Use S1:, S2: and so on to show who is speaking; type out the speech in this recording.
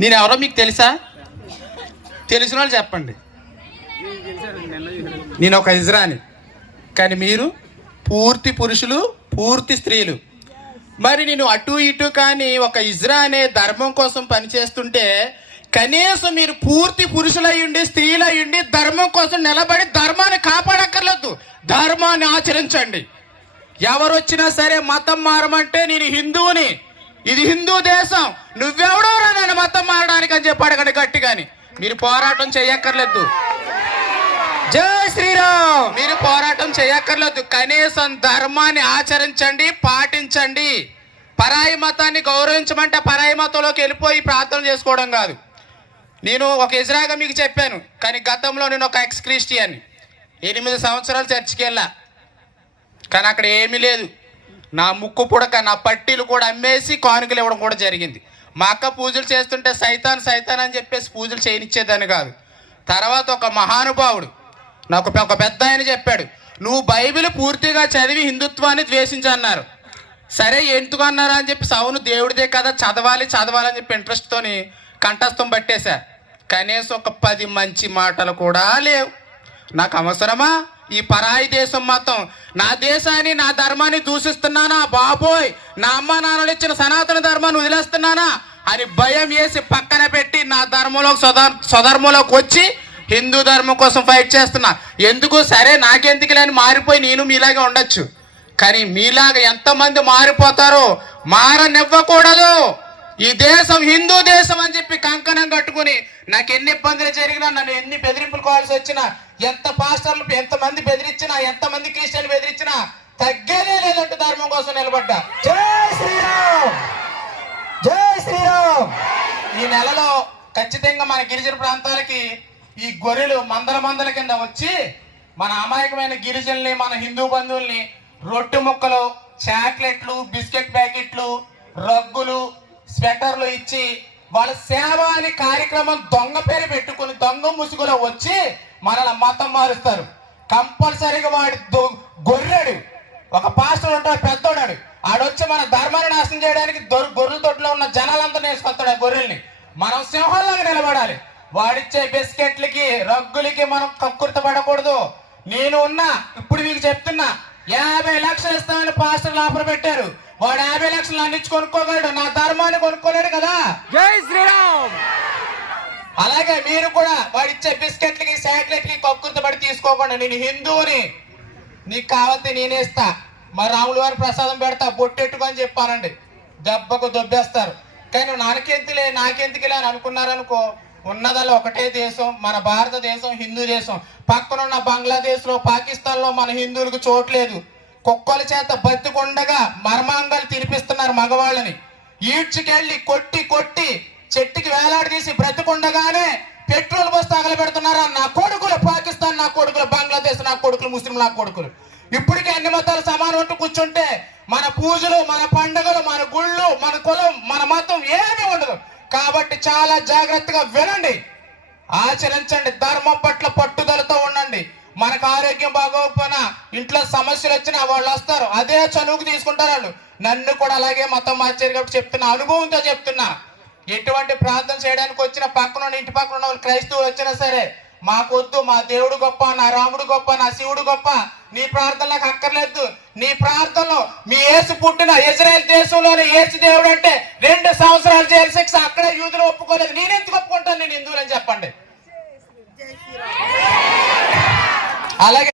S1: నేను ఎవరో మీకు తెలుసా? తెలిసిన వాళ్ళు చెప్పండి. నేను ఒక ఇజ్రాని కానీ మీరు పూర్తి పురుషులు పూర్తి స్త్రీలు. మరి నేను అటు ఇటు కానీ ఒక ఇజ్రా అనే ధర్మం కోసం పనిచేస్తుంటే కనీసం మీరు పూర్తి పురుషులయ్యుండి స్త్రీలయ్యుండి ధర్మం కోసం నిలబడి ధర్మాన్ని కాపాడక్కర్లేదు. ధర్మాన్ని ఆచరించండి. ఎవరు వచ్చినా సరే మతం మారమంటే నేను హిందువుని. ఇది హిందూ దేశం. నువ్వెవడో నన్ను మతం మారడానికి అని చెప్పి అడగండి గట్టిగాని. మీరు పోరాటం చేయక్కర్లేదు. జై శ్రీరామ్. మీరు పోరాటం చేయక్కర్లేదు. కనీసం ధర్మాన్ని ఆచరించండి పాటించండి. పరాయి మతాన్ని గౌరవించమంటే పరాయి మతంలోకి వెళ్ళిపోయి ప్రార్థన చేసుకోవడం కాదు. నేను ఒక ఇజ్రాగా మీకు చెప్పాను కానీ గతంలో నేను ఒక ఎక్స్ క్రిస్టియన్ ఎనిమిది సంవత్సరాలు చర్చికి వెళ్ళా. కానీ అక్కడ ఏమీ లేదు. నా ముక్కు పుడక నా పట్టీలు కూడా అమ్మేసి కానుకలు ఇవ్వడం కూడా జరిగింది. మా అక్క పూజలు చేస్తుంటే సైతాన్ సైతాన్ అని చెప్పేసి పూజలు చేయనిచ్చేదాన్ని కాదు. తర్వాత ఒక మహానుభావుడు నాకు ఒక పెద్ద ఆయన చెప్పాడు నువ్వు బైబిల్ పూర్తిగా చదివి హిందుత్వాన్ని ద్వేషించన్నారు. సరే ఎందుకు అన్నారు? అని చెప్పి అవును దేవుడిదే కదా చదవాలి చదవాలని చెప్పి ఇంట్రెస్ట్తోని కంఠస్థం పట్టేశా. కనీసం ఒక పది మంచి మాటలు కూడా లేవు. నాకు అవసరమా? ఈ పరాయి దేశం మొత్తం నా దేశాన్ని నా ధర్మాన్ని దూషిస్తున్నానా బాబోయ్? నా అమ్మ నాన్నలు ఇచ్చిన సనాతన ధర్మాన్ని వదిలేస్తున్నానా? అని భయం వేసి పక్కన పెట్టి నా ధర్మంలో స్వధర్ స్వధర్మంలోకి వచ్చి హిందూ ధర్మం కోసం ఫైట్ చేస్తున్నా. ఎందుకు? సరే నాకెందుకు లేని మారిపోయి నేను మీలాగే ఉండొచ్చు. కానీ మీలాగా ఎంతమంది మారిపోతారో మారనివ్వకూడదు. ఈ దేశం హిందూ దేశం అని చెప్పి కంకణం కట్టుకుని నాకు ఎన్ని ఇబ్బందులు జరిగినా నన్ను ఎన్ని బెదిరింపులు కావాల్సి వచ్చినా ఎంత పాస్టర్లు ఎంతమంది బెదిరించినా ఎంతమంది క్రిస్టియన్ బెదిరించినా తగ్గేదే లేదంటూ ధర్మం కోసం నిలబడ్డా.
S2: జై శ్రీరామ్! జై శ్రీరామ్!
S1: ఈ నెలలో ఖచ్చితంగా మన గిరిజన ప్రాంతాలకి ఈ గొర్రెలు మందల మందల కింద వచ్చి మన అమాయకమైన గిరిజనుల్ని మన హిందూ బంధువుల్ని రొట్టె ముక్కలు చాక్లెట్లు బిస్కెట్ ప్యాకెట్లు రగ్గులు స్వెటర్లు ఇచ్చి వాళ్ళ సేవ అనే కార్యక్రమం దొంగ పేరు పెట్టు ముసుగులో వచ్చి మనల్ని మతం మారుస్తారు. కంపల్సరీగా వాడి గొర్రెడు. ఒక పాస్టర్ ఉంటాడు పెద్దోడాడు. ఆడొచ్చి మన ధర్మాన్ని నాశనం చేయడానికి గొర్రెల తొట్టులో ఉన్న జనాలంతా వేసుకొస్తాడు ఆ గొర్రెల్ని. మనం సింహంలాగా నిలబడాలి. వాడిచ్చే బిస్కెట్లకి రగ్గులకి మనం కక్కుర్త పడకూడదు. నేను ఉన్నా ఇప్పుడు మీకు చెప్తున్నా యాభై లక్షలు ఇస్తామని పాస్టర్లు ఆఫర్ పెట్టారు. వాడు యాభై లక్షలు అందించి కొనుక్కోగలడు. నా ధర్మాన్ని కొనుక్కోలేడు కదా.
S2: జై శ్రీరామ్!
S1: అలాగే మీరు కూడా అనుకోకుండా నేను హిందువుని. నీకు కావాలంటే నేనేస్తా మరి రాములు వారి ప్రసాదం పెడతా బొట్టెట్టుకొని చెప్పానండి దెబ్బకు దొబ్బేస్తారు. కానీ నువ్వు నాకెందుకులే నాకెందుకులే అని అనుకున్నారనుకో ఉన్నదల్లా ఒకటే దేశం మన భారతదేశం హిందూ దేశం. పక్కనున్న బంగ్లాదేశ్లో పాకిస్తాన్లో మన హిందువులకు చోట్లేదు కుక్కల చేత బతికుండగా మర్మాంగాలు తినిపిస్తున్నారు మగవాళ్ళని. ఈడ్చుకెళ్ళి కొట్టి కొట్టి చెట్టుకి వేలాడదీసి బ్రతికుండగానే పెట్రోల్ బస్ తగలబెడుతున్నారా? నా కొడుకు బంగ్లాదేశ్ నా కొడుకులు. ముస్లిం కొడుకులు ఇప్పటికే అన్ని మతాలు సమానం అంటూ కూర్చుంటే మన పూజలు మన పండుగలు మన గుళ్ళు మన కులం మన మతం ఏమీ ఉండదు. కాబట్టి చాలా జాగ్రత్తగా వినండి. ఆచరించండి. ధర్మం పట్ల పట్టుదలతో ఉండండి. మనకు ఆరోగ్యం బాగోకపోయినా ఇంట్లో సమస్యలు వచ్చినా వాళ్ళు వస్తారు. అదే చనువుకు తీసుకుంటారు వాళ్ళు. నన్ను కూడా అలాగే మతం మార్చారు కాబట్టి చెప్తున్నా అనుభవంతో చెప్తున్నా. ఎటువంటి ప్రార్థన చేయడానికి వచ్చిన పక్కన ఇంటి పక్కన ఉన్న వాళ్ళు క్రైస్తవులు వచ్చినా సరే మాకొద్దు మా దేవుడు గొప్ప నా రాముడు గొప్ప నా శివుడు గొప్ప. నీ ప్రార్థన నాకు అక్కర్లేదు. నీ ప్రార్థనలో మీ యేసు పుట్టిన ఇజ్రాయెల్ దేశంలోని యేసు దేవుడు అంటే రెండు సంవత్సరాలు జైలు శిక్ష అక్కడే యూదులు ఒప్పుకోలేదు. నేను ఎందుకు ఒప్పుకుంటాను? నేను హిందువులని చెప్పండి. అలాగే